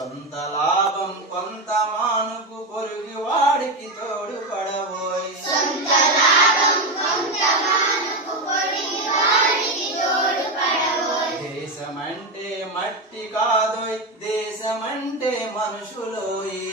కొంత లాభం కొంత మానుకు పొరుగు వాడికి తోడు పడబోయ్. దేశమంటే మట్టి కాదోయ్, దేశమంటే మనుషులోయ్.